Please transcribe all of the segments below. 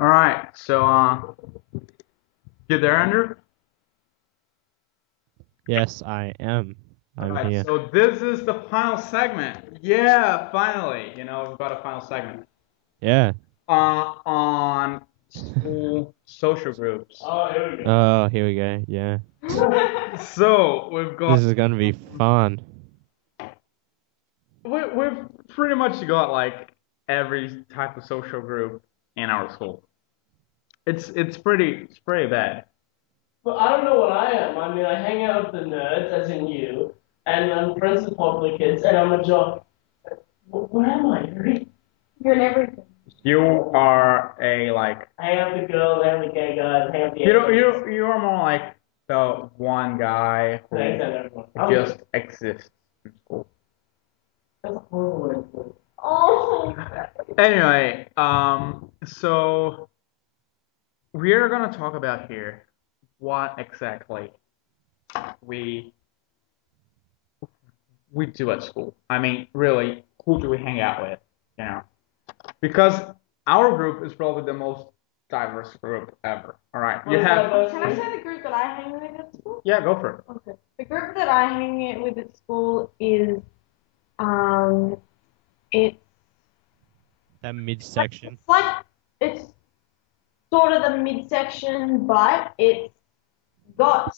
All right, so you there, Andrew? Yes, I am. All I'm right, here. so this is the final segment. Yeah, finally, we've got a final segment Yeah. on school social groups. Oh, here we go. Oh, here we go. Yeah. So we've This got is gonna be fun. we've pretty much got like every type of social group in our school. It's pretty bad. But I don't know what I am. I mean, I hang out with the nerds, as in you, and I'm friends with popular kids, and I'm a jock. What am I, Yuri? You're in everything. You are a like I hang out with the girls, I hang out with the gay guys, I hang out with the you know Asians. you are more like the one guy who Thanks, and everyone. just exists in school. That's a horrible word. Oh. Anyway, so we're gonna talk about here what exactly we we do at school. I mean, really, who do we hang out with? You know, because our group is probably the most diverse group ever. All right, you have Can I say the group that I hang with at school? yeah, go for it. Okay. The group that I hang with at school is, it's That midsection. it's sort of the midsection, but it's got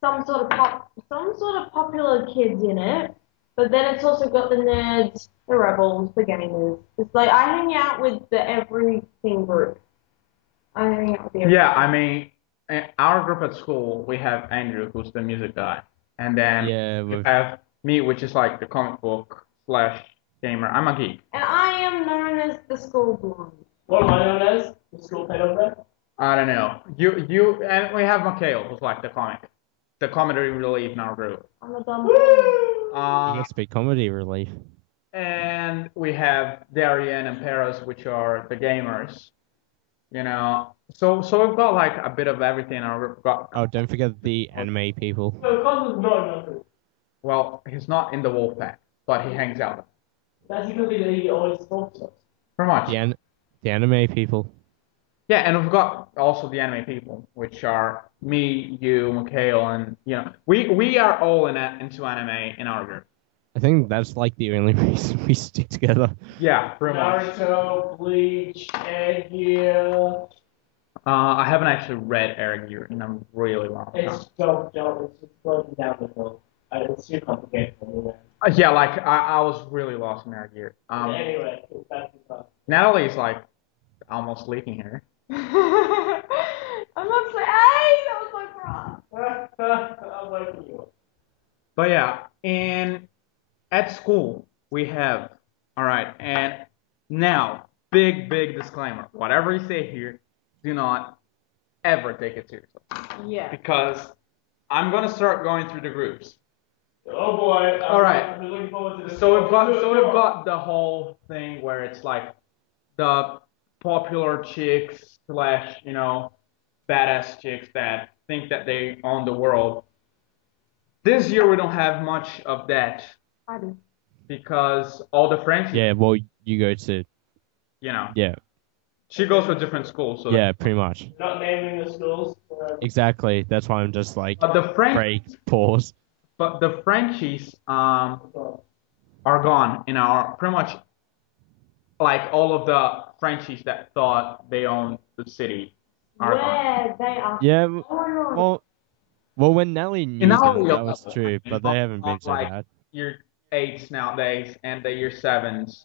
some sort of popular kids in it. But then it's also got the nerds, the rebels, the gamers. It's like I hang out with the everything group. I hang out with the everything. Yeah, I mean, in our group at school, we have Andrew, who's the music guy, and then Yeah, we we've have me, which is like the comic book slash gamer. I'm a geek. And I am known as the school blonde. What am I known as? The school pedophile? I don't know. You, and we have Mikhail, who's like the comedy relief in our group. I'm a dumb blonde. you got speak comedy relief. And we have Darian and Paris, which are the gamers. So we've got like a bit of everything in our group. Oh, don't forget the anime people. No, Cosmo's not nothing. Well, he's not in the wolf pack, but he hangs out. That's because he always talks to us. Pretty much. The anime people. Yeah, and we've got also the anime people, which are me, you, Mikhail, and we are all into anime in our group. I think that's like the only reason we stick together. Yeah, pretty much. Naruto, Bleach, Gear. I haven't actually read Eric Gear in a really long time. It's don't. It's just going down the hill. It's too complicated for me, man. Yeah, like I was really lost in Eric Gear. Anyway, that's the stuff. Natalie's like almost leaking here. I'm not saying, hey, that was my bra. I'm liking you. But yeah, at school we have all right, and now big disclaimer: whatever you say here, do not ever take it seriously. Yeah. Because I'm gonna start going through the groups. Oh boy. All right. I'm looking forward to this. So we've got the whole thing where it's like the popular chicks slash badass chicks that think that they own the world. This year we don't have much of that I do. because all the French, Yeah, well, you go to. Yeah. she goes to a different school, so Yeah, pretty much. Not naming the schools. Exactly. That's why I'm just like but the break, pause. but the Frenchies are gone in our pretty much like all of the Frenchies that thought they owned the city are gone. Yeah, they are. Yeah, Oh my God. well, when Nelly knew In our them, real that was level, true, but they haven't been so like bad. year 8s nowadays and the year 7s,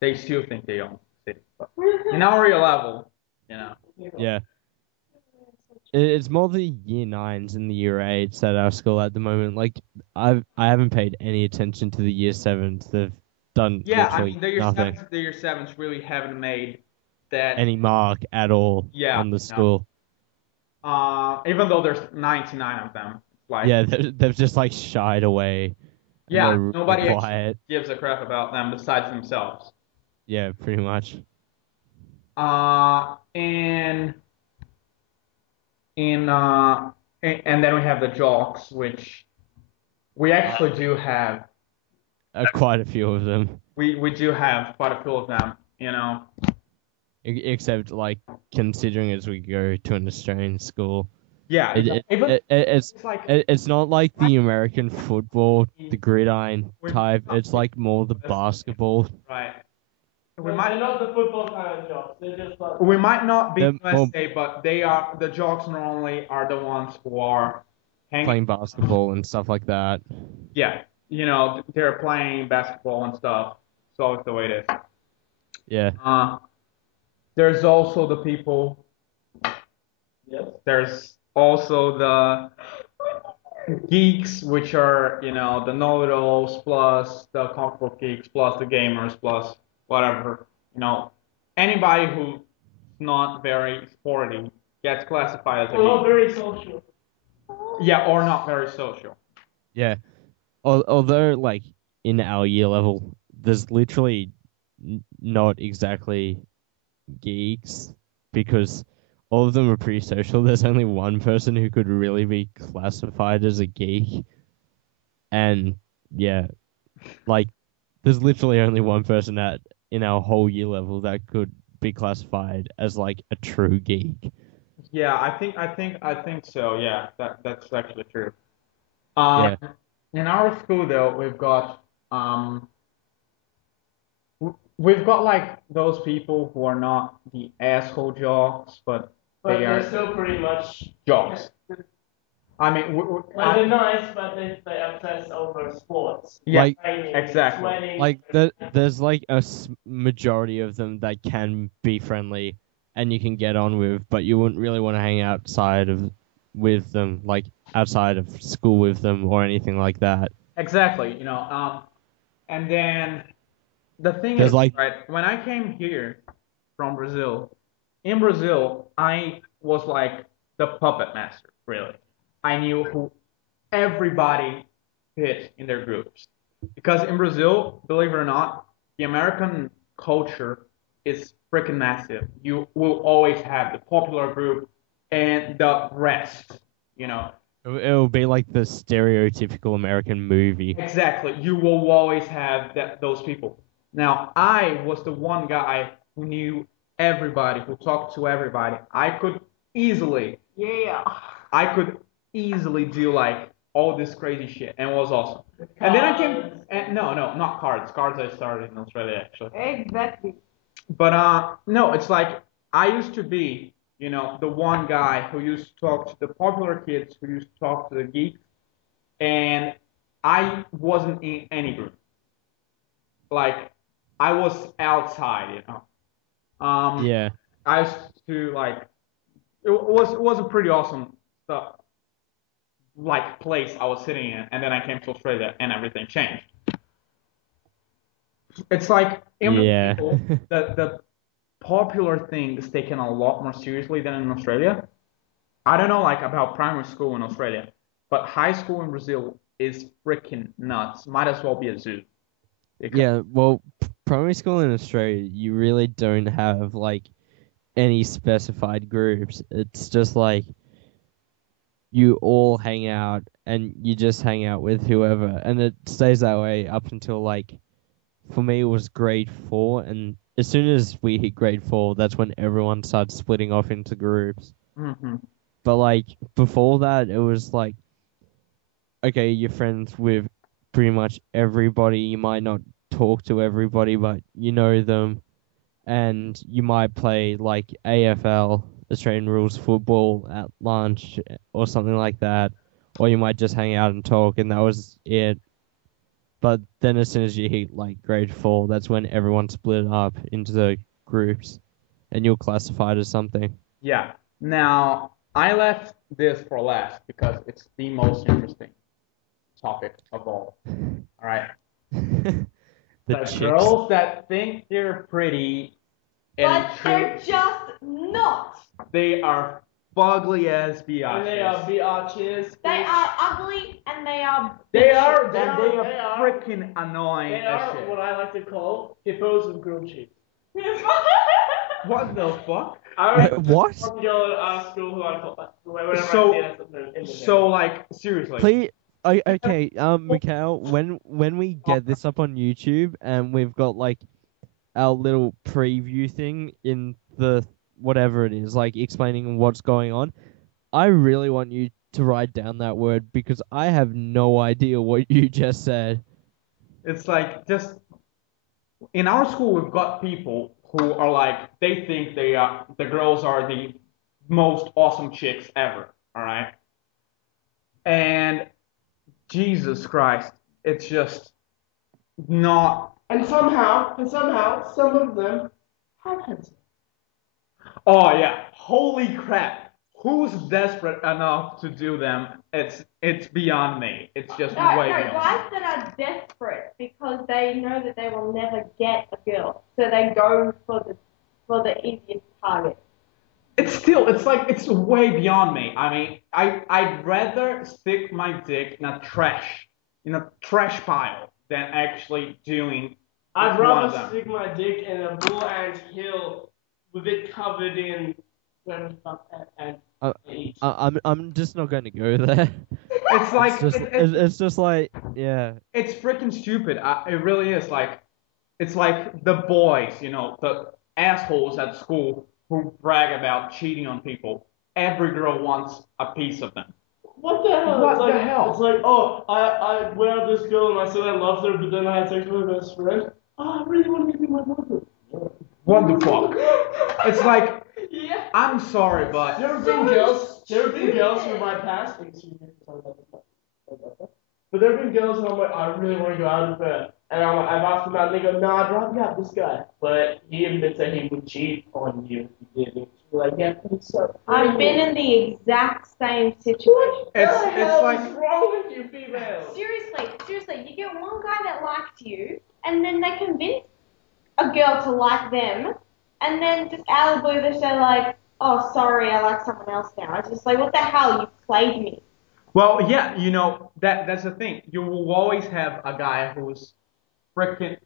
they still think they own the city. But in our real level, Yeah. It's more the year 9s and the year 8s at our school at the moment. Like, I haven't paid any attention to the year 7s. They've done yeah, I literally mean the nothing, year 7s really haven't made that. any mark at all Yeah, on the no. school. Even though there's 99 of them, like Yeah, they've just like shied away. yeah, They're nobody actually quiet. gives a crap about them besides themselves. Yeah, pretty much. And then we have the jocks, which we actually do have. Quite a few of them. We do have quite a few of them, except like considering as we go to an Australian school, Yeah, even it's like it's not like the American football, the gridiron type. It's like more the basketball. right. They're not the football kind of jobs. They're just like. We might not be They're more USA, but they are the jocks normally are the ones who are playing basketball and stuff like that. Yeah, they're playing basketball and stuff. So it's the way it is. Yeah. There's also the people. Yes. There's also the geeks, which are the know-it-alls plus the comic book geeks plus the gamers plus whatever. Anybody who's not very sporty gets classified as a Or not geek. very social. Yeah, or not very social. Yeah. Although, like, in our year level, there's literally not exactly geeks because all of them are pretty social. There's only one person who could really be classified as a geek. And, yeah, like, there's literally only one person in our whole year level that could be classified as, like, a true geek. Yeah, I think so. Yeah, that's actually true. Yeah. In our school though, we've got like those people who are not the asshole jocks, but But they they're are still pretty much. jocks. I mean, Like they're nice, but they obsess over sports. yeah, Like, Training, exactly. sweating. Like there's like a majority of them that can be friendly and you can get on with, but you wouldn't really want to hang outside of with them, like outside of school with them or anything like that. Exactly. And then the thing There's is, like right, when I came here from Brazil, in Brazil, I was like the puppet master, really. I knew who everybody fit in their groups. Because in Brazil, believe it or not, the American culture is freaking massive. You will always have the popular group and the rest, you know. it'll be like the stereotypical American movie. Exactly. You will always have those people. Now, I was the one guy who knew everybody, who talked to everybody. Yeah. I could easily do like all this crazy shit, and it was awesome. And then I came, and no, not cards. Cards I started in Australia actually. Exactly. But no, it's like I used to be, the one guy who used to talk to the popular kids, who used to talk to the geeks, and I wasn't in any group. Like I was outside. Yeah. I used to like it was a pretty awesome stuff like place I was sitting in, and then I came to Australia and everything changed. It's like in Yeah. Brazil, the popular thing is taken a lot more seriously than in Australia. I don't know like about primary school in Australia, but high school in Brazil is freaking nuts. Might as well be a zoo. Yeah, well, primary school in Australia, you really don't have like any specified groups. It's just like you all hang out and you just hang out with whoever, and it stays that way up until like for me it was grade 4, and as soon as we hit grade 4, that's when everyone started splitting off into groups. Mm-hmm. But like before that, it was like okay, you're friends with pretty much everybody. You might not talk to everybody, but you know them, and you might play like AFL, Australian rules football at lunch or something like that, or you might just hang out and talk, and that was it. But then as soon as you hit like grade 4, that's when everyone split up into the groups, and you're classified as something. Yeah. Now I left this for last because it's the most interesting topic of all. All right. The The chicks. girls that think they're pretty and But they're just not. they are fugly as And biatches. they are biatches. They are ugly and they are. They are freaking annoying They as are shit. what I like to call hippos with grilled cheese. What the fuck? What? Some girl at our school who I thought whenever So- I see her something in the So like seriously. Please, okay, Mikhail, when we get this up on YouTube and we've got like our little preview thing in the whatever it is, like explaining what's going on, I really want you to write down that word because I have no idea what you just said. It's like just in our school we've got people who are like they think the girls are the most awesome chicks ever. All right, and Jesus Christ, it's just not. And somehow, some of them have handsome. Oh yeah, holy crap! Who's desperate enough to do them? It's beyond me. It's just No, way no, beyond. guys that are desperate because they know that they will never get a girl, so they go for the easiest target. It's way beyond me. I mean, I'd rather stick my dick in a trash pile than actually doing I'd one rather of them. stick my dick in a bull ant hill with it covered in and I'm just not going to go there. It's like It's just like, yeah. it's freaking stupid. It really is. Like it's like the boys, the assholes at school who brag about cheating on people. Every girl wants a piece of them. What the hell? What it's like, the hell? It's like, oh, I went out with this girl and I said I loved her, but then I had sex with her best friend. Oh, I really want to be my boyfriend. What the fuck? It's like, yeah. I'm sorry, but There have been girls from my past. Excuse me, sorry about that. But there have been girls and I'm like, I really want to go out with her. And I've asked them out and they go, nah, I'd rather have this guy. But he admits that he would cheat on you if you did. And she's like, yeah, but it's so. I've been in the exact same situation. it's like what's wrong with you females? Seriously, you get one guy that likes you, and then they convince a girl to like them, and then just out of the blue they say like, oh, sorry, I like someone else now. It's just like, what the hell, you played me. well, yeah, that's the thing. You will always have a guy who's freaking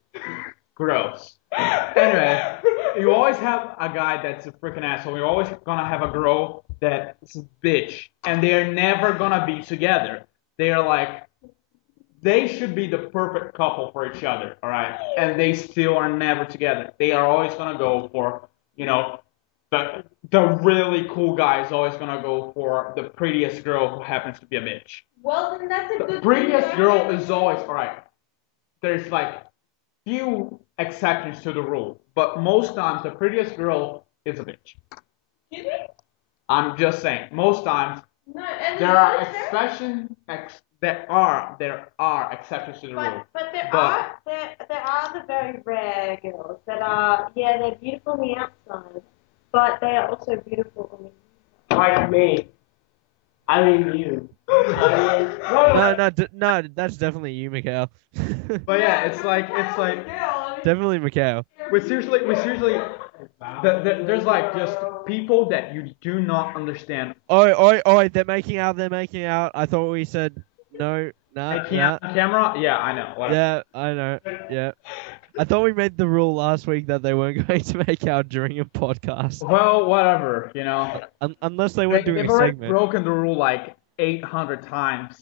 gross. Anyway, you always have a guy that's a freaking asshole. You're always gonna have a girl that's a bitch, and they're never gonna be together. They're like, they should be the perfect couple for each other, all right? And they still are never together. They are always gonna go for, the really cool guy is always gonna go for the prettiest girl who happens to be a bitch. Well, then that's a good The thing. prettiest girl is always all right. There's like few exceptions to the rule, but most times the prettiest girl is a bitch. Excuse me? I'm just saying, most times No, and there are there are exceptions to the rule. But there are the very rare girls that are, yeah, they're beautiful on the outside, but they are also beautiful on the inside. Like me. I mean you. No, that's definitely you, Mikhail. But yeah, it's like Definitely Mikhail. we seriously there's like just people that you do not understand. Oh, they're making out. I thought we said no, nah. Camera? Yeah, I know. Whatever. Yeah, I know. Yeah. I thought we made the rule last week that they weren't going to make out during a podcast. Well, whatever, Unless they were doing they've a already segment. broken the rule like 800 times,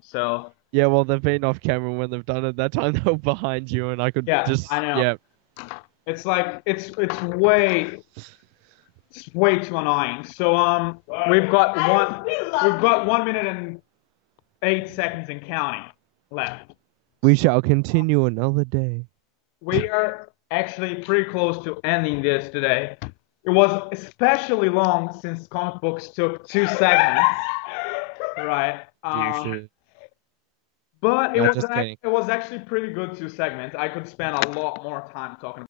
so. Yeah, well, they've been off camera when they've done it. That time they were behind you, and I could just. I know. Yeah. It's like it's way too annoying. So we've got 1 minute and 8 seconds and counting left. We shall continue another day. We are actually pretty close to ending this today. It was especially long since comic books took 2 segments, right? You should. But No, just kidding. it was actually pretty good 2 segments. I could spend a lot more time talking